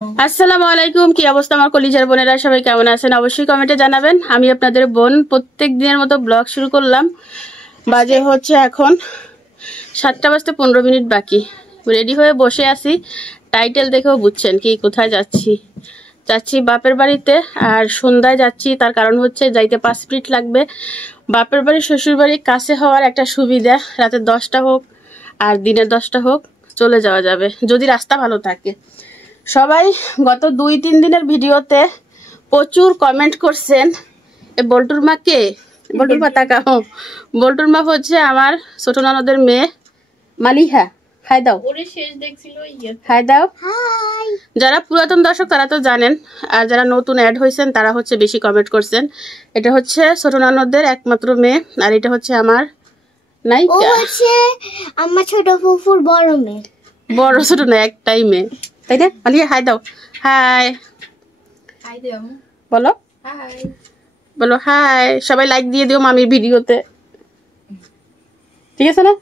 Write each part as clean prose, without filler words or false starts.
আসসালামু আলাইকুম। কি অবস্থা আমার কলিজার বোনেরা, সবাই কেমন আছেন অবশ্যই কমেন্টে জানাবেন। আমি আপনাদের বোন প্রত্যেক দিনের মতো ব্লগ শুরু করলাম। বাজে হচ্ছে এখন 7টা বাজতে 15 মিনিট বাকি। রেডি হয়ে বসে আছি, টাইটেল দেখেও বুঝছেন কি কোথায় যাচ্ছি বাপের বাড়িতে। আর সন্ধ্যায় যাচ্ছি, তার কারণ হচ্ছে যাইতে 5 মিনিট লাগবে। বাপের বাড়ি শ্বশুর বাড়ি কাছে হওয়ার একটা সুবিধা, রাতে 10টা হোক আর দিনের 10টা হোক চলে যাওয়া যাবে যদি রাস্তা ভালো থাকে। সবাই গত 2-3 দিনের ভিডিওতে প্রচুর কমেন্ট করছেন এ বল্টুর মা কে, বল্টুর মা তাকাও। বল্টুর মা হচ্ছে আমার ছোট ননদের মেয়ে মালিহা। হাই দাও, হাই দাও। যারা পুরাতন দর্শক তারা তো জানেন, আর যারা নতুন অ্যাড হয়েছেন তারা হচ্ছে বেশি কমেন্ট করছেন। এটা হচ্ছে ছোট ননদের একমাত্র মেয়ে, আর এটা হচ্ছে আমার নায়িকা। ও হচ্ছে আমার ছোট ফুফুর বড় মেয়ে। বড় ছোট না, একটাই মেয়ে, তাই না? মালিহা হাই দাও। হাই বলো, বলো হাই। সবাই লাইক দিয়ে দিও মামির ভিডিওতে, ঠিক আছে না?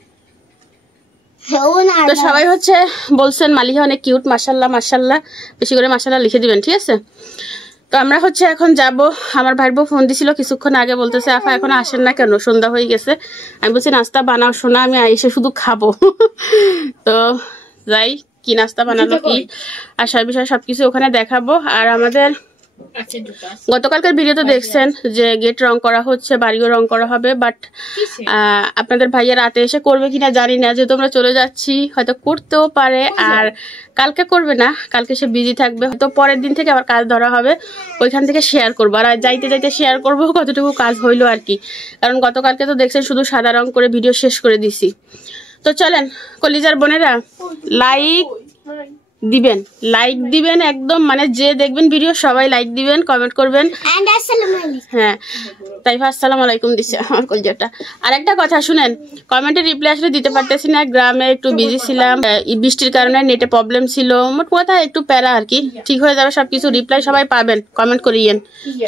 তো সবাই হচ্ছে বলছেন মালিহা অনেক কিউট, মাশাল্লাহ মাশাল্লাহ, বেশি করে মাশাল্লাহ লিখে দিবেন, ঠিক আছে? তো আমরা হচ্ছে এখন যাব। আমার ভাইয়ের বউ ফোন দিছিল কিছুক্ষণ আগে, বলতেছে আফা এখন আসেন না কেন, সন্ধ্যা হয়ে গেছে। আমি বলছি নাস্তা বানাও শোনা, আমি এসে শুধু খাবো। তো যাই, কি নাস্তা বানালো কি আসার বিষয় সবকিছু ওখানে দেখাবো। আর আমাদের গতকালকার ভিডিওতে দেখছেন যে গেট রং করা হচ্ছে, বাড়িও রং করা হবে, বাট আপনাদের ভাইয়া রাতে এসে করবে কিনা জানি না, যেহেতু আমরা চলে যাচ্ছি হয়তো করতেও পারে। আর কালকে করবে না, কালকে সে বিজি থাকবে, হয়তো পরের দিন থেকে আবার কাজ ধরা হবে, ওইখান থেকে শেয়ার করবো। আর যাইতে যাইতে শেয়ার করবো কতটুকু কাজ হইলো আর কি, কারণ গতকালকে তো দেখছেন শুধু সাদা রং করে ভিডিও শেষ করে দিছি। তো চলেন কলিজার বোনেরা, লাইক দিবেন একদম, মানে যে দেখবেন ভিডিও সবাই লাইক দিবেন, কমেন্ট করবেন। হ্যাঁ, তাই আসসালামু আলাইকুম দিচ্ছে আমার কলিজাটা। আর একটা কথা শুনেন, কমেন্টে রিপ্লাই আসলে দিতে পারতেছি না, গ্রামে একটু বিজি ছিলাম, বৃষ্টির কারণে নেটে প্রবলেম ছিল, মোট কথা একটু প্যারা আর কি। ঠিক হয়ে যাবে সবকিছু, রিপ্লাই সবাই পাবেন, কমেন্ট করিয়েন।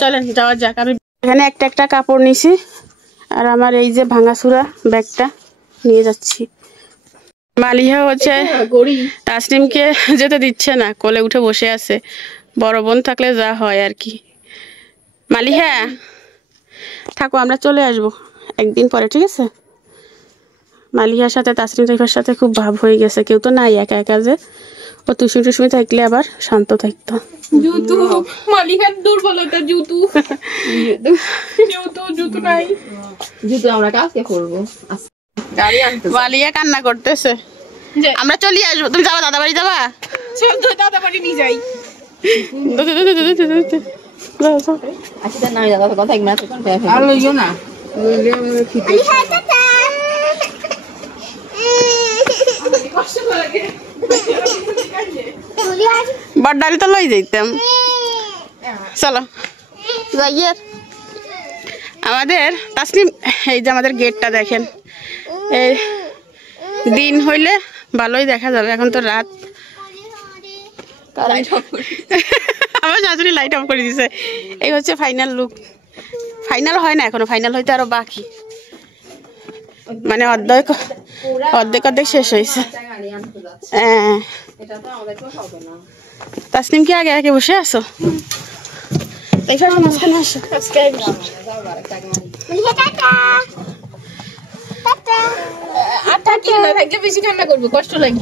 চলেন যাওয়া যাক। আমি এখানে একটা কাপড় নিছি, আর আমার এই যে ভাঙাচুরা ব্যাগটা নিয়ে যাচ্ছি। মালিহা হচ্ছে তাসনিমকে যেতে দিচ্ছে না, কোলে উঠে বসে আছে। বড় বোন থাকলে যা হয় আর কি। মালিহা থাকো, আমরা চলে আসবো একদিন পরে, ঠিক আছে? মালিহার সাথে তাসনিম তাইফার সাথে খুব ভাব হয়ে গেছে, কেউ তো নাই, একা একা যে। ও টুসমি থাকলে আবার শান্ত থাকতো। মালিহার দুর্বলতা জুতু নাই, জুতু আমরা কাজকে করবো। মালিয়া কান্না করতেছে, আমরা চলে আসবো। তুমি যাবা দাদা বাড়ি যাবা? দাদা বাড়ি নিয়ে যাই। বড়ডালি তো লই যাইতাম। চলো যাইয়ে। আমাদের তাসনিম, এই যে আমাদের গেটটা দেখেন, এই দিন হইলে ভালোই দেখা যাবে, এখন তো রাত। আমার শাশুড়ি লাইট অফ করে দিছে। এই হচ্ছে ফাইনাল লুক। ফাইনাল হয় না এখনো, ফাইনাল হইতে আরো বাকি, মানে অর্ধেক শেষ হয়েছে। হ্যাঁ, তাসনিম কি আগে আগে বসে আছো?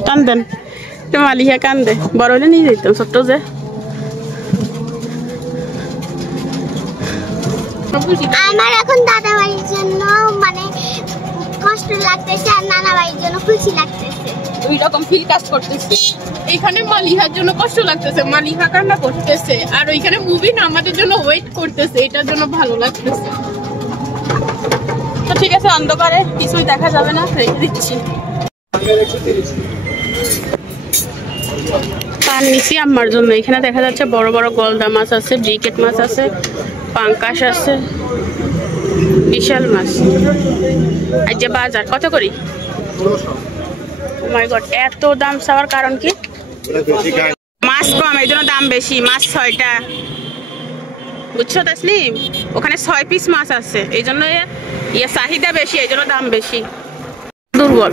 কান্দেন মালিহা, কান্দে। বড় হলে নিয়ে যেতাম, ছোট্ট যে। আমার এখন দাদা বাড়ির জন্য মানে কষ্ট লাগতেছে, আর নানা বাড়ির জন্য খুশি লাগতেছে। দুই রকম ফিল কাজ করতেছে। এইখানে মালিহার জন্য কষ্ট লাগতেছে, মালিহা কান্না করতেছে, আর ওইখানে মুভি না আমাদের জন্য ওয়েট করতেছে, এটার জন্য ভালো লাগতেছে। তো ঠিক আছে, অন্ধকারে কিছুই দেখা যাবে না, রেখে দিচ্ছি। পান নিছি আমার জন্য। এখানে দেখা যাচ্ছে বড় বড় গলদা মাছ আছে, ব্রিকেট মাছ আছে, পাঙ্কাশ আছে, বিশাল মাছ। আর যে বাজার কত করি, ও মাই গড, এত দাম চাওয়ার কারণ কি? মাছ কম, এই জন্য দাম বেশি। মাছ 6টা, বুঝছো তাসনিম? ওখানে 6 পিস মাছ আছে, এই জন্য চাহিদা বেশি, এই জন্য দাম বেশি। দুর্বল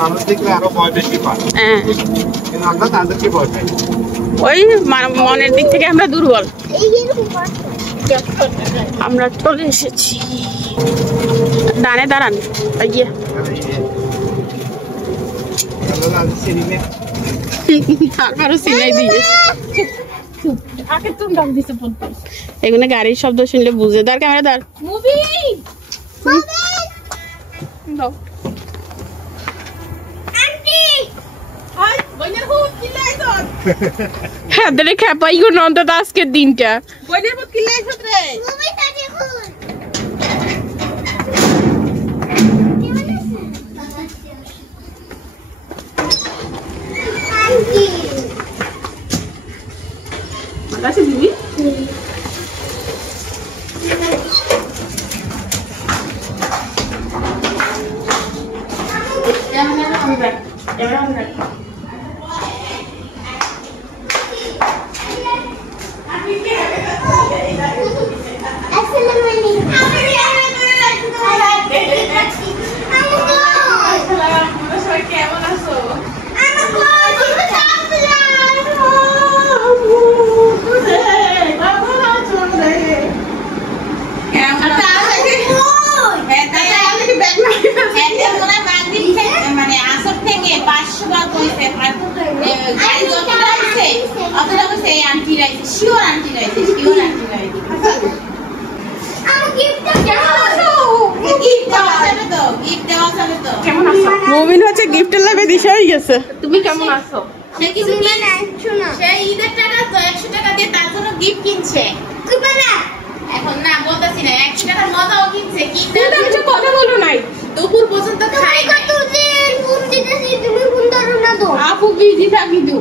মানুষ দেখলে আরো ভয় বেশি পায়, হ্যাঁ কিন্তু আমরা তাদেরকে ভয় পাই। ওই মনের দিক থেকে আমরা দুর্বল। আমরা চলে এসেছি, ডানে দাঁড়ান। আইয়ে তারপরও সিলাই দিয়ে এগুলো গাড়ির শব্দ শুনলে বুঝে। দাঁড় ক্যামেরা দাঁড়। হ্যাঁ দিলে খেপাই গো নন্ত আজকের দিনটা। মুমিন হচ্ছে গিফটের লাভে দিশা হয়ে গেছে। তুমি কেমন আছো? ঈদের টাকা তো 100 টাকা দিয়ে তার জন্য গিফট কিনছে। এখন না বলতেছি না, 100 টাকার মজাও কিনছে। কিনতে কিছু কথা বলো নাই, দুপুর পর্যন্ত খাই না। আপু বিজি থাকি তো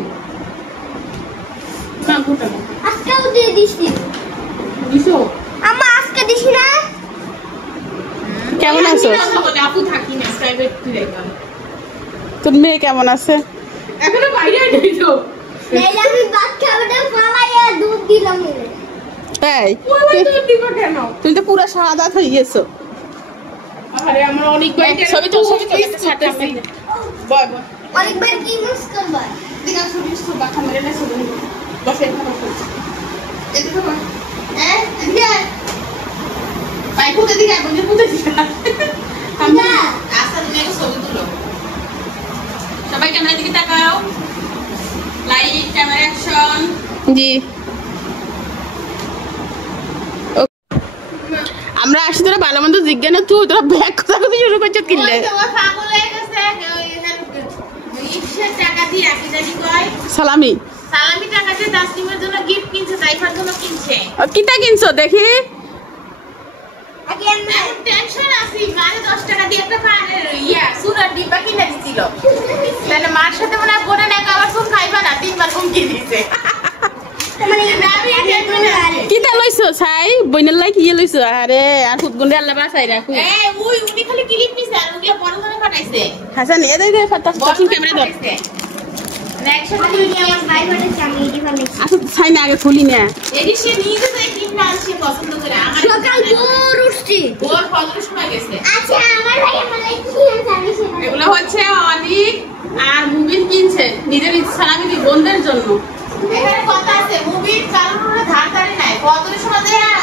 না গোটা আজকেও দিয়ে দিছি। দিছো আম্মা আজকে দিছি না। কেমন আছো? আপু থাকি না প্রাইভেট প্লেয়ার। তোর মেয়ে কেমন আছে? এখনো বাইরে নাই তো। নাইলে আমি ভাত খাওয়াটা ফালাইয়া দুধ দিলাম ওরে। এই তুই দিব কেন? তুই তো পুরো সাদা হয়ে গেছো। আরে আমরা অনেক বাইরে ছবি তো ছাড়তেছি। বয় বয় অনেকবার কি মিস করবা। দিনা ছবি ছবি বাকা মেরে না ছবি বসে এখানে বসে এদিকে বয় এদিকে ভাই কোথা দিকে আপনি কোথা দিকে আমরা আসলে নিয়ে ছবি তুলো। সবাই ক্যামেরার দিকে তাকাও, লাইট ক্যামেরা অ্যাকশন। জি আমরা আসি তোরা ভালো মন্দ জিজ্ঞাসা না, তুই তোরা ব্যাগ কোথা কোথায় শুরু করছিস কিনলে? পাগল হয়ে গেছে ইফসের টাকা দিয়ে কি জানি কয় সালামি সালামি টাকা দিয়ে তাসলিমের জন্য গিফট কিনছে, তাইফার জন্য কিনছে। কিটা কিনছো দেখি? আগে আমি এখন টেনশন আছি, মানে 10 টাকা দিয়ে একটা সুরার ডিব্বা কিনে দিছিল। তাহলে মার সাথে মনে হয় বোনের একা আবার ফোন খাইবা না, 3বার ফোন কিনে দিছে। কিটা লইছো ছাই বইনের লাই কি লইছো? আরে আর ফুটগুন্ডে আল্লাহ বাসাই রাখু। উনি খালি ক্লিপ নিছে আর ওগুলা বড় ধরে পাঠাইছে। হাসান এ দে তাসলিম ক্যামেরা ধর। একসাথে করে নিয়ে আমার ভাই বাইরে চামিয়ে দিবা নাকি? আচ্ছা ছাই না আগে খুলি না। এডি সে নিজে তো ক্লিপ না সে পছন্দ করে। আমার সকাল ভোর উঠছি। ওর ফজর সময় গেছে। আচ্ছা আমার ভাই আমার কি জানি সেটা। এগুলো হচ্ছে অনিক আর মুবিন কিনছে নিজের সালামি দি বোনদের জন্য। এখানে কথা আছে মুবিন কারণ ওরা ধার ধারে নাই ফজরের সময় দেয়া।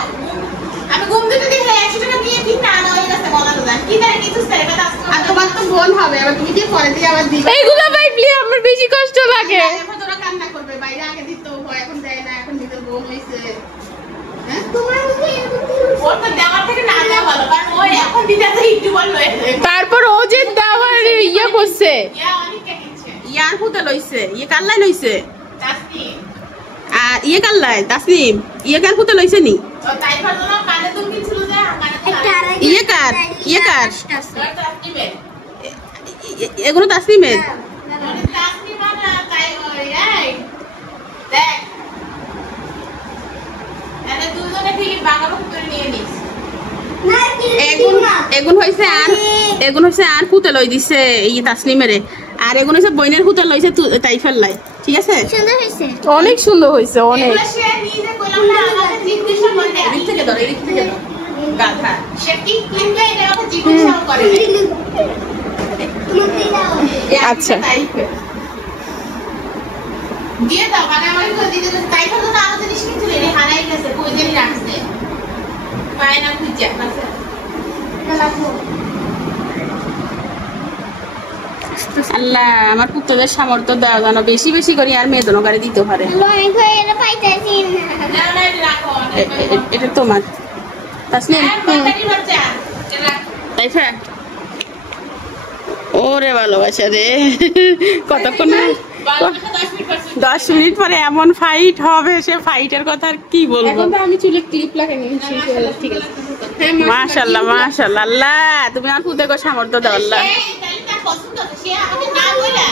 আমি ঘুম থেকে দেখলে 100 টাকা দিয়ে কিন না না ওই রাস্তা মজা তো জান কি জানি কিছু স্যার কথা আর তোমার তো বোন হবে আবার তুমি কি পরে দিয়ে আবার দিবে। এইগুলো ভাই প্লিজ আমার বেশি কষ্ট লাগে। এখন তোরা কান্না করবে বাইরে আগে দিতে হয়, এখন দেয় না, এখন নিজের বোন হইছে। হ্যাঁ তোমার মুখে এরকম কি হচ্ছে? ওর তো দেওয়ার থেকে না দেওয়া ভালো, কারণ ওই এখন দিতে তো একটু বললো তারপর ও যে দাওয়ার ইয়া করছে, অনেকটা কিনছে ইয়ার ফুতে লইছে, ইয়ে কাল্লাই লইছে। তাসনিম আর ইয়ে কাল্লাই তাসনিম ইয়ে কার ফুতে লইছে নি? ও তাইফার জন্য কানে দুল কিনছিল যে কানে দুল একটা আড়াই ইয়ে কার ইয়ে কার তাসনিমের এগুলো তাসনিমের। তাসনিম আর তাই ওই এই দেখ এনে দুজনে ঠিক বাগাবাগ করে নিয়ে নিস। না কি এগুন এগুন হইছে আর ফুতে লই দিছে ইয়ে তাসনিমেরে, আর এগুন হইছে বইনের ফুতে লইছে তাইফার লাই। ঠিক আছে সুন্দর হয়েছে। অনেক সুন্দর হইছে অনেক। এগুলো সে নিজে কইলাম না আমাকে জিজ্ঞাসা করে এদিক থেকে ধর এদিক থেকে ধর গাধা সে কি কিনবে এটা আমাকে জিজ্ঞাসা করে আচ্ছা দিয়ে দাও মানে আমার তো দিতে তাই তো না আরো জিনিস কিছু রে হারাই গেছে কই জানি রাখছে পায় না খুঁজে আছে আল্লাহ আমার পুত্রদের সামর্থ্য দেওয়া জানো বেশি বেশি করি আর মেয়ে দোনো গাড়ি দিতে পারে অনেক হয়ে গেলে পাইতেছি না। না না রাখো এটা তোমার তাসলিম বাতাকি বাচ্চা তাই ফা ওরে ভালোবাসা রে কতক্ষণ 10 মিনিট পরে এমন ফাইট হবে সে ফাইটের কথা আর কি বলবো এখন তো আমি চুলে ক্লিপ লাগাই নিয়েছি ঠিক আছে হ্যাঁ মাশাআল্লাহ মাশাআল্লাহ আল্লাহ তুমি আমার পুত্রকে সামর্থ্য দাও আল্লাহ তার পছন্দ আছে সে আমাকে না বইলা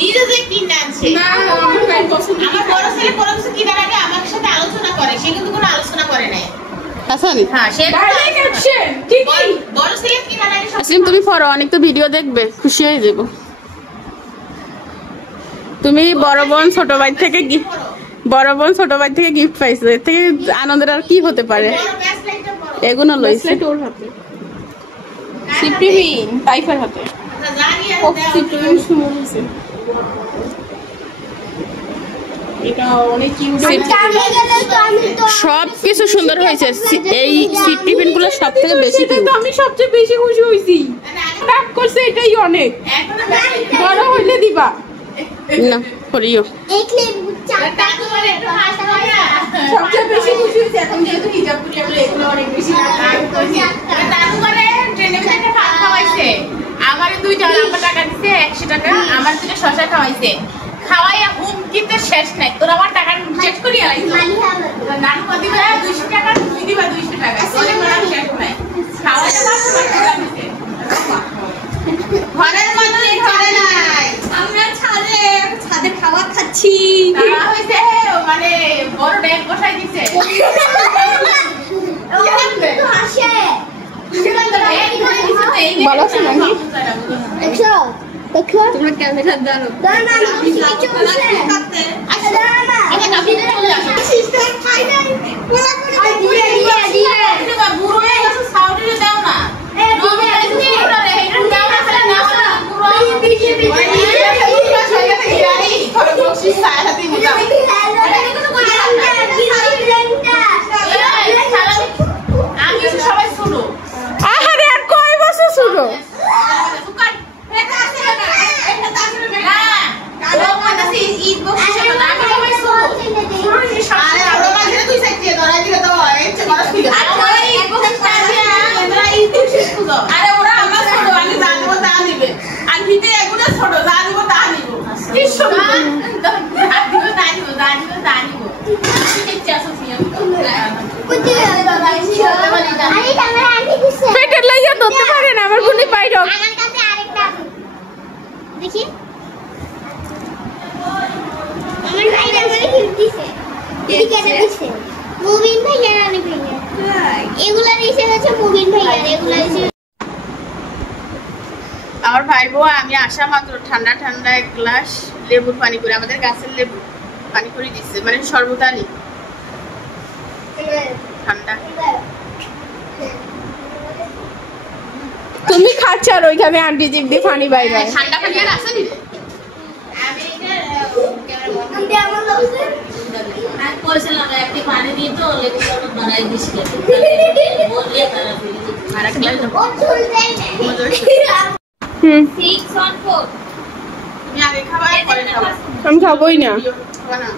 নিজে যে কিনে আনছে না আমার ভাই পছন্দ আমার বড় ছেলে কোনো কিছু কিনার আগে আমার সাথে আলোচনা করে সে কিন্তু কোনো আলোচনা করে নাই হাসান হ্যাঁ সে ডাইরেক্ট অ্যাকশন ঠিক বড় ছেলে কিনার আগে আসলিম তুমি পড়ো অনেক তো ভিডিও দেখবে খুশি হয়ে যাবো তুমি বড় বোন ছোট ভাই থেকে গিফট পাইছো এর থেকে আনন্দের আর কি হতে পারে বড় ব্যাস লাইটটা বড় এগুলো লইছে ওর হাতে সিপ্রিমিন টাইফার হাতে জানি ও আছে সিপ্রিমিন সুন্দর হয়েছে এটা অনেক কিউট আমি গেলে তো আমি তো সব কিছু সুন্দর হয়েছে এই সিপ্রিমিন গুলো সব থেকে বেশি এটা তো আমি সবচেয়ে বেশি খুশি হইছি প্যাক করছে এটাই অনেক বড় হইলে দিবা না করিও এই ক্লিপ চারটা করে একটু হাসা ভাইয়া সবচেয়ে বেশি খুশি হইছে এখন যেহেতু হিজাব পরে আমরা এগুলো অনেক বেশি দাদু করে ট্রেনে একটা ভাত খাওয়াইছে আমার 2 টাকা আমার টাকা দিছে 100 টাকা আমার দুটো শসা খাওয়াইছে খাওয়াইয়া হুমকিতে শেষ নাই তোর আমার টাকা শেষ করিয়া লাইছো মানি হবে নানু কদি ভাই 200 টাকা তুমি দিবা 200 টাকা তোরে আমার শেষ নাই খাওয়াইতে পারছো না দিছে ঘরের মধ্যে ঘরে নাই আমরা ছাদে খাবার খাচ্ছি তারা হইছে মানে বড় ড্যাগ বসাই দিছে তো হাসে ভালো আছে নাকি দেখো দেখো তোমরা ক্যামেরা ধরো না কি চলছে আচ্ছা না আচ্ছা কাপি দিয়ে চলে আসো সিস্টার খাই নাই পুরো করে দিয়ে দিয়ে এটা বুড়ো হয়ে গেছে সাউন্ডে দাও না নবে আইছে পুরো রে এটা দাও না খালি নাও না পুরো দিয়ে বক্সি সারা দিন দাও আমি সবাই শুনো আহারে আর কয় বছর শুনো পেটের লাইয়া ধরতে পারে না আমার গুনি বাইরে আমার কাছে আরেকটা আছে দেখি আমার ভাইরা আমাকে গিফট দিছে ঠিক আছে দিছে মুবিন ভাইয়া রানী ভাইয়া এগুলা দিছে হচ্ছে মুবিন ভাইয়া এগুলা দিছে আমার ভাই বউ আমি আসা মাত্র ঠান্ডা ঠান্ডা এক গ্লাস লেবুর পানি করে আমাদের গাছের লেবু পানি করে দিচ্ছে মানে শরবত আনি ঠান্ডা তুমি খাচ্ছ আর ওইখানে আন্টি জিপ দিয়ে পানি বাইরে ঠান্ডা পানি আর আছে নি আমি এটা আমি আমার লোকে আর কইছিলাম একটি পানি দিয়ে তো লেবু শরবত বানাই দিছিল বললে তারা আর এক গ্লাস ও চুল দেয় হুম 614 তুমি আগে খাবা পরে খাবা আমি খাবোই না খাবা না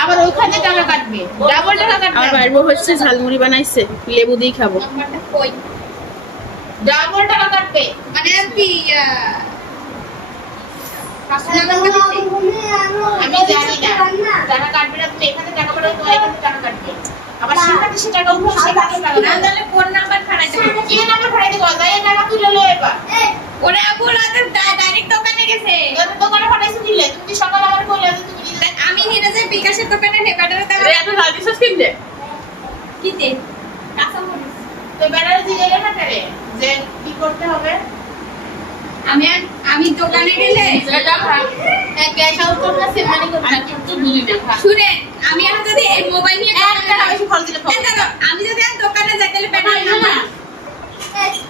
আবার ওইখানে টাকা কাটবে ডাবল টাকা কাটবে আমার ভাই বউ হচ্ছে ঝালমুড়ি বানাইছে লেবু দিয়ে খাবো ডাবল টাকা কাটবে মানে কি আমি জানি না টাকা কাটবে না তুমি এখানে টাকা পাঠাও তোমার এখানে টাকা কাটবে আবার সেখানে সে টাকা উঠবে সেখানে টাকা না তাহলে কোন নাম্বার ফাড়াইতে কি নাম্বার ফাড়াইতে বল যাই টাকা তুলে লও এবার ওরে আপু রাতে ডাইরেক্ট দোকানে গেছে দোকানে ফাড়াইছো দিলে তুমি সকাল আমার কইলে তুমি দিলে আমি হেরে যে বিকাশের দোকানে হেবাটারে টাকা এত লাল দিছস কিনতে কিতে কাঁচা মরিচ তো বেড়ারে দিলে না করে যে কি করতে হবে আমি দোকানে গেলে এটা খা ক্যাশ আউট করলে সেমানি করতে কিন্তু বুঝি না শুনে আমি আর যদি এই মোবাইল নিয়ে একটা বেশি ফল দিলে আমি যদি আর দোকানে যাই তাহলে পেট না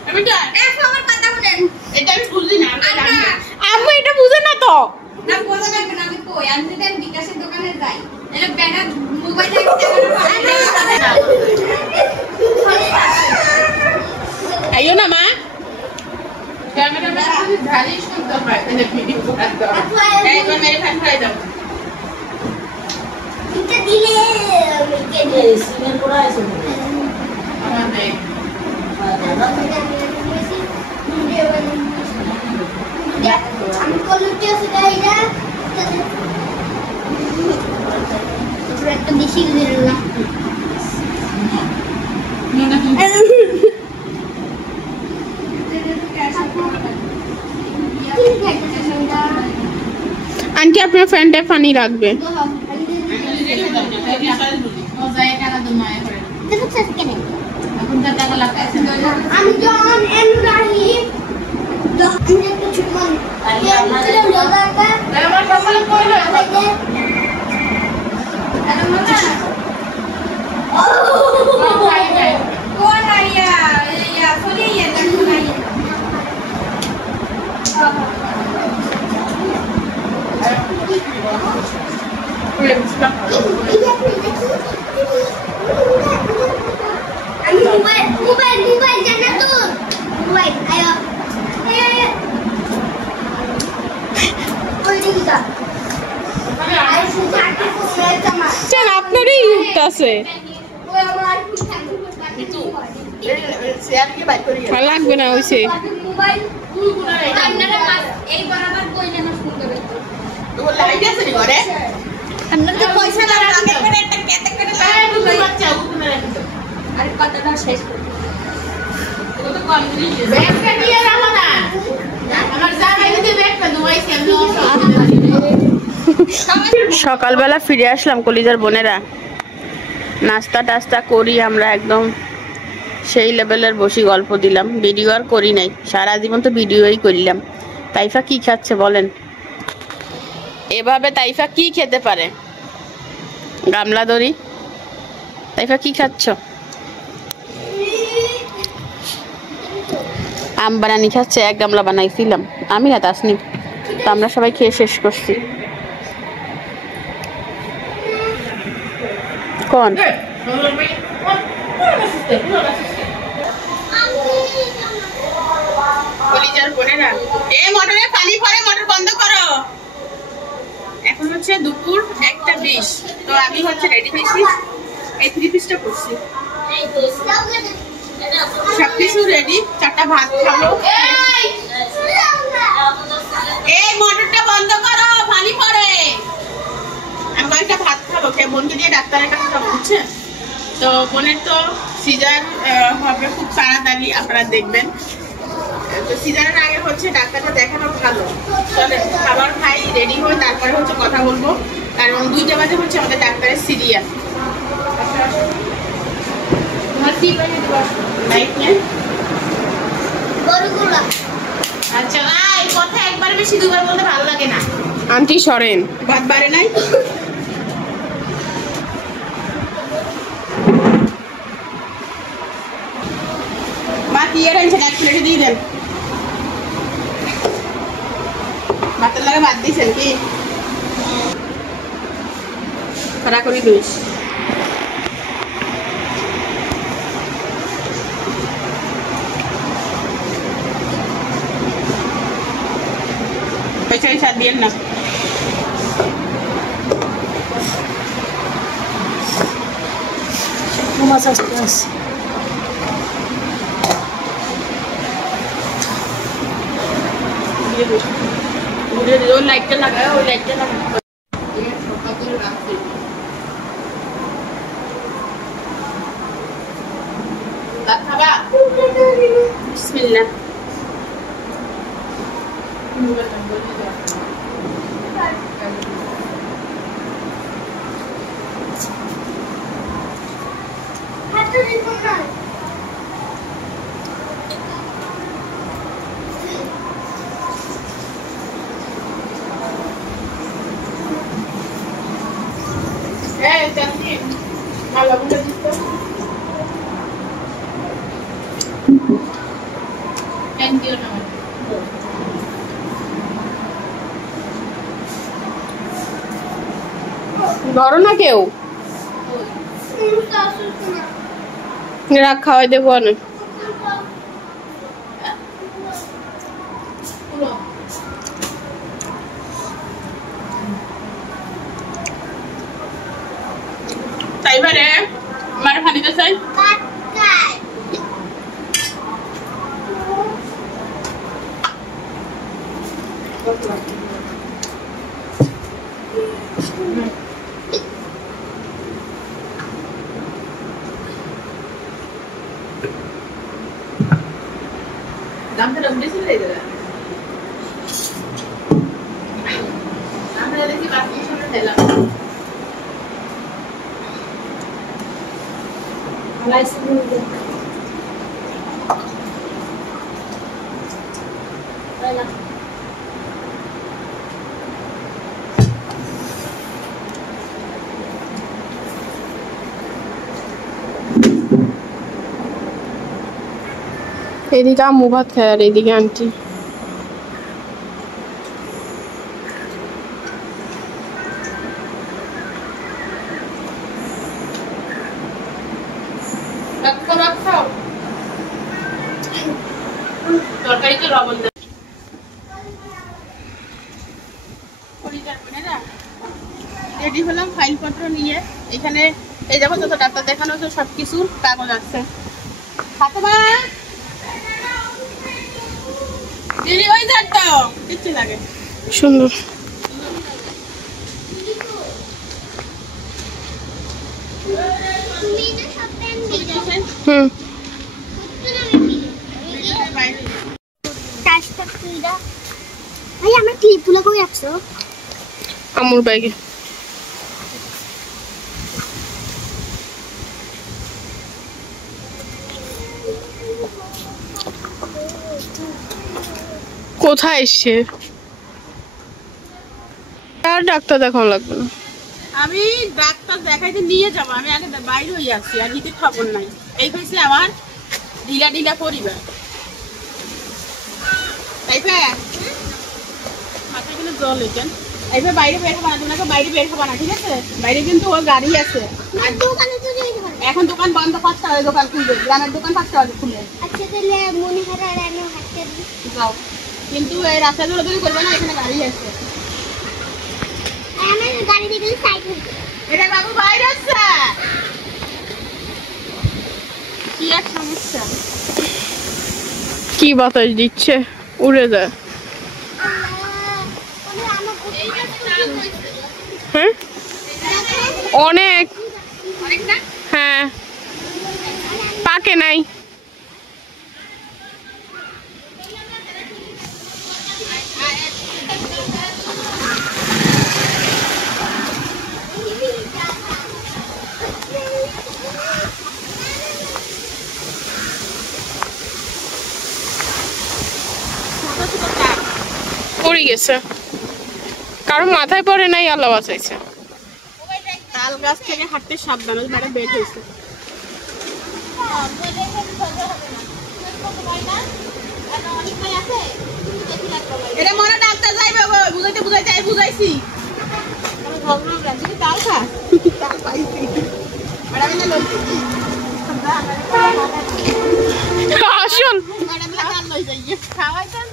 আমি তো এখন আমার কথা শুনেন এটা আমি বুঝি না আম্মু এটা বুঝে না তো। না বোঝা লাগবে না আমি কই আমি যদি আমি বিকাশের দোকানে যাই তাহলে ব্যানার মোবাইলে আইও না মা। ক্যামেরাম্যান ধারি শুনতে হয় তাহলে ভিডিও করতে হয় এইবার মেরে ফাটাই দাও এটা দিলে এই সিমের পোড়া আছে আমাদের আমি কলুটি আছে গাইরা একটা বেশি দিলাম আন্টি আপনার ফ্যানটা পানি রাখবে। আমি জন এমরাহিম আমি একটা ছোট আমার সকালে কইলো কোন আইয়া ইয়া ফোনে ইয়া দেখো না আমি মোবাইল জানা তো মোবাইল আয় ওই দিকে আই সুজাকে ফোন করতে চল আপনারই ইউটা আছে। ওই আমার শেয়ার কি বাই করি আর লাগবে না হইছে। মোবাইল আপনারা এই বরাবর কই যেন শুরু করে তো লাইট আছে নি ঘরে আপনার তো পয়সা আগে করে একটা কেটে করে লাগাই বাচ্চা উঠে রাখতো আরে কতটা শেষ করে ও তো কম দিন ব্যাগটা নিয়ে রাখো না আমার জামাই যদি ব্যাগটা দুয়াইছে আমি সকালবেলা ফিরে আসলাম কলিজার বোনেরা। নাস্তা টাস্তা করি আমরা একদম সেই লেভেলের বসি গল্প দিলাম। ভিডিও আর করি নাই, সারা জীবন তো ভিডিওই করলাম। তাইফা কি খাচ্ছে বলেন? এভাবে তাইফা কি খেতে পারে? গামলা দড়ি। তাইফা কি খাচ্ছ? আম বানানি খাচ্ছে। এক গামলা বানাইছিলাম আমি না তাসনিম, তো আমরা সবাই খেয়ে শেষ করছি। কোন কলিজার বোনেরা এই মোটরে পানি পড়ে, মোটর বন্ধ করো। এখন হচ্ছে দুপুর 1:20। তো আমি হচ্ছে রেডি হয়েছি, এই 3 পিসটা করছি, এই তো সবকিছু রেডি। 4টা ভাত খাবো। এই মোটরটা বন্ধ করো, পানি পড়ে। আমি কয়েকটা ভাত খাবো, খেয়ে বোনকে দিয়ে ডাক্তারের কাছে যাবো, বুঝছেন? তো বোনের তো সিজার হবে খুব তাড়াতাড়ি, আপনারা দেখবেন। তো সিজারের আগে হচ্ছে ডাক্তারটা দেখানো ভালো। চলে খাবার খাই, রেডি হই, তারপরে হচ্ছে কথা বলবো, কারণ 2টা বাজে হচ্ছে আমাদের ডাক্তারের সিরিয়াল। তোমার কি বাজে দেবো লাইট নেই? গরুগুলা আচ্ছা এই কথা একবার বেশি দুবার বলতে ভালো লাগে না। আন্টি সরেন। ভাত বাড়ে নাই? মা কি এর আনছেন? 1 প্লেটে দিয়ে দেন। ভাতের লাগে ভাত দিয়েছেন কি? খারাপ করে দিস। পয়সা সাথ দিয়েন না। মাছ আসতে আসে ওই লাইটটা লাগায়, ওই লাইটটা লাগায়। ভাত খাবা? বিসমিল্লাহ। হাতটা দিব না মালা বুঝে দিতে থ্যাংক ইউ না ধরো না কেউ, রাখ খাওয়াই দেবো অনেক। তাই বারে আমার খানিতে চাই দামটা বেশি হয়ে যাবে আমরা দেখি বাকি সামনে দিলাম এদিকে আম্মু ভাত খায় আর এদিকে আন্টি। তরকারিতে লবণ দাও রেডি হলাম ফাইলপত্র নিয়ে। এখানে এই দেখো যত ডাক্তার দেখানো হচ্ছে সবকিছু কাগজ আছে হাতে মা দিদি ওই যারটা কিচ্ছু লাগে সুন্দর। হুম ভাই আমার ক্লিপগুলো কই রাখছো? আম্মুর ব্যাগে। কোথায় এসছে? আর ডাক্তার দেখানো লাগবে না। আমি ডাক্তার দেখাইতে নিয়ে যাবো, আমি আগে বাইরে হয়ে আসছি আর হিতে খবর নাই। এই হয়েছে আমার ঢিলা ঢিলা পরিবার। মাথায় কিন্তু জল এখান এইভাবে বাইরে বের হবা না, তোমাকে বাইরে বের হবা না, ঠিক আছে? বাইরে কিন্তু ওর গাড়ি আছে। এখন দোকান বন্ধ, 5টা বাজে দোকান খুলবে, গ্রামের দোকান 5টা বাজে খুলবে। আচ্ছা তাহলে মনে হয় আর আমি হাঁটতে যাও, কিন্তু এই রাস্তা দৌড়াদৌড়ি করবে না, এখানে গাড়ি আছে। আমার গাড়ি দিয়ে গেলে সাইড হয়ে যাবে। এটা বাবু বাইরে আছে, কি এক সমস্যা। কি বাতাস দিচ্ছে, উড়ে যায়। হ্যাঁ অনেক, হ্যাঁ পাকে নাই। পড়ে গেছে, কারণ মাথায় পড়ে নাই, আল্লাহ বাঁচাইছে। তাল গাছ থেকে হাঁটতে সাবধান, মানে বের হয়েছে। এটা মনে ডাক্তার যাইবে, বুঝাইতে বুঝাইতে বুঝাইছি। তাল খা, তাল পাইছি। আসল খাওয়াই গাড়ি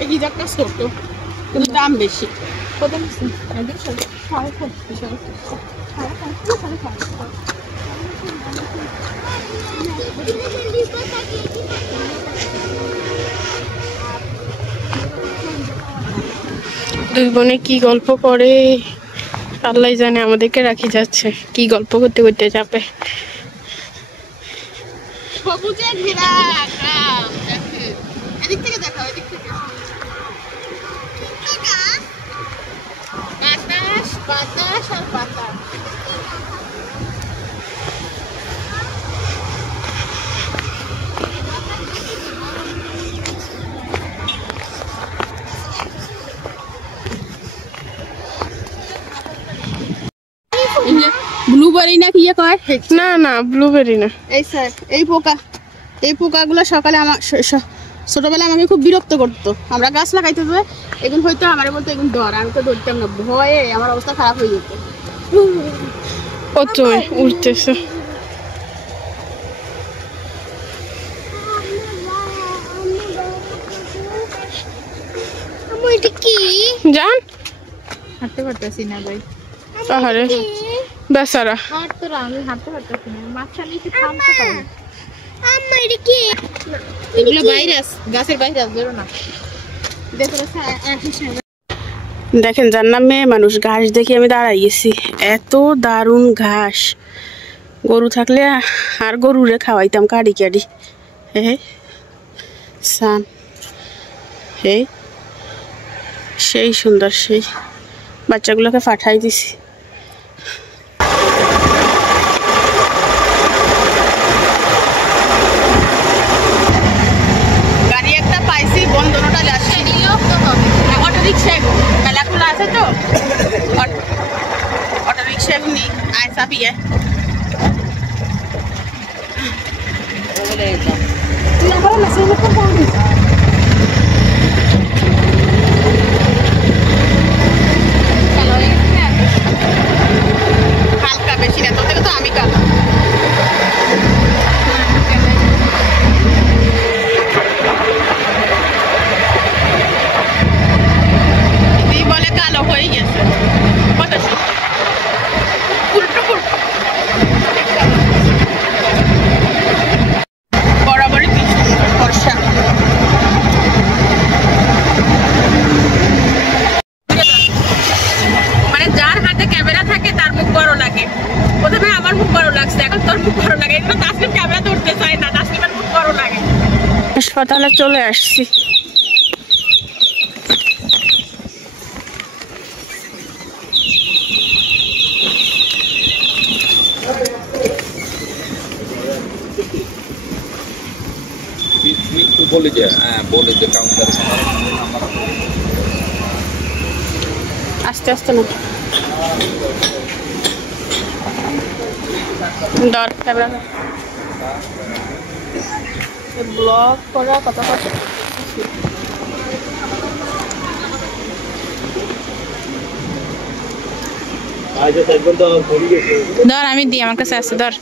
এই গিজারটা ছোট কিন্তু দাম বেশি। কত নিচ্ছে? দুই বোনে কি গল্প করে আল্লাহ জানে, আমাদেরকে রাখি যাচ্ছে কি গল্প করতে করতে যাবে। সবুজে ঘেরা গ্রাম, দেখেন এদিক থেকে দেখাও, এদিক থেকে বাতাস বাতাস আর বাতাস। ব্লুবেরি না কি ইয়ে কয়? না না ব্লুবেরি না। এই স্যার এই পোকাগুলো সকালে আমার ছোটবেলায় আমাকে খুব বিরক্ত করতো। আমরা গাছ লাগাইতে হবে এখন হয়তো আমার বলতো এখন ধর, আমি তো ধরতাম না, ভয়ে আমার অবস্থা খারাপ হয়ে যেত। ও তো উঠতেছে। এটা কি? জান হাঁটতে পারতেছি না ভাই। আহারে বেচারা। আমি হাঁটতে পারতেছি না, মাঝখানে একটু থামতে পারো। আম্মা এটা কি? এগুলো ভাইরাস, গাছের ভাইরাস, বেরো না। দেখেন যার নাম মেয়ে মানুষ, ঘাস দেখে আমি দাঁড়াই গেছি। এত দারুণ ঘাস, গরু থাকলে আর গরুরে খাওয়াইতাম কাড়ি কাড়ি। সান সেই সুন্দর, সেই বাচ্চাগুলোকে পাঠাই দিছি। গাড়ি একটা পাইছি, বন্ধনটা যাচ্ছে, নিলেও তো হবে। অটো রিক্সা মেলা খোলা আছে তো, অটো রিক্সা এমনি আয় চাপিয়ে। হালকা বেশি না, তোর থেকে তো আমি কালো। তুই বলে কালো হয়ে গেছে, কত বরাবরই কি সুন্দর ফর্সা। মানে যার হাতে ক্যামেরা থাকে তার মুখ বড় লাগে। প্রথমে আমার মুখ বড় লাগছে, এখন তোর মুখ বড় লাগে। এগুলো তাসলিম ক্যামেরা ধরতে চায় না, তাসলিমের মুখ বড় লাগে। হাসপাতালে চলে আসছি। बोले काउंटर আস্তে আস্তে না ডর ক্যামেরা ব্লগ করা কথা কথা। ধর আমি দিই, আমার কাছে আছে, ধর।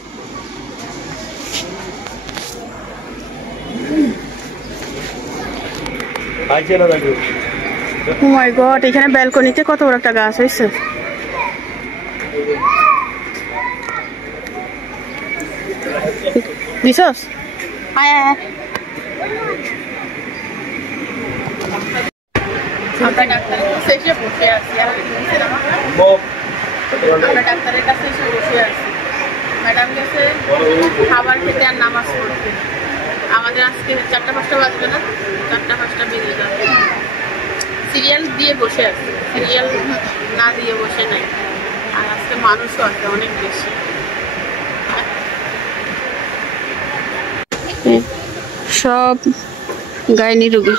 ও মাই গড, এখানে ব্যালকনিতে কত বড় একটা গাছ হয়েছে। দিছস? আয় আয়। আমরা ডাক্তারের কাছে এসে বসে আছি। আমরা ডাক্তারের কাছে এসে বসে আছি। ম্যাডাম গেছে খাবার খেতে আর নামাজ পড়তে। আমাদের আজকে 4টা-5টা বাজবে না, 4টা-5টা বেজে যাবে। সিরিয়াল দিয়ে বসে আছে, সিরিয়াল না দিয়ে বসে নাই। আর আজকে মানুষও আছে অনেক বেশি। সব গাইনি রোগী।